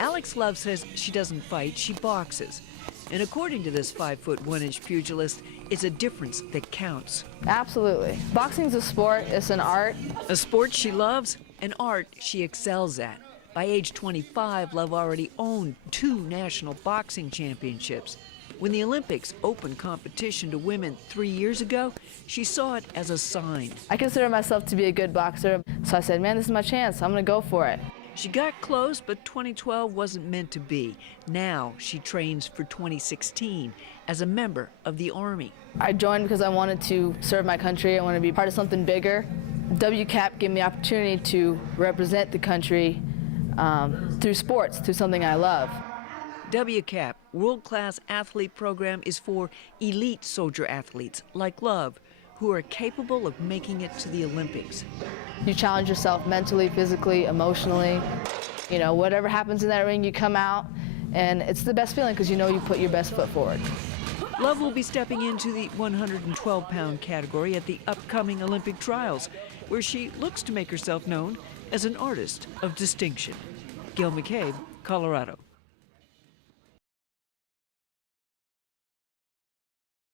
Alex Love says she doesn't fight, she boxes. And according to this 5'1" pugilist, it's a difference that counts. Absolutely. Boxing's a sport, it's an art. A sport she loves, an art she excels at. By age 25, Love already owned 2 national boxing championships. When the Olympics opened competition to women 3 years ago, she saw it as a sign. I consider myself to be a good boxer, so I said, man, this is my chance, I'm gonna go for it. She got close, but 2012 wasn't meant to be. Now she trains for 2016 as a member of the Army. I joined because I wanted to serve my country, I wanted to be part of something bigger. WCAP gave me the opportunity to represent the country through sports, through something I love. WCAP, World-Class Athlete Program, is for elite soldier athletes like Love, who are capable of making it to the Olympics. You challenge yourself mentally, physically, emotionally. You know, whatever happens in that ring, you come out, and it's the best feeling because you know you put your best foot forward. Love will be stepping into the 112-pound category at the upcoming Olympic trials, where she looks to make herself known as an artist of distinction. Gil McCabe, Colorado.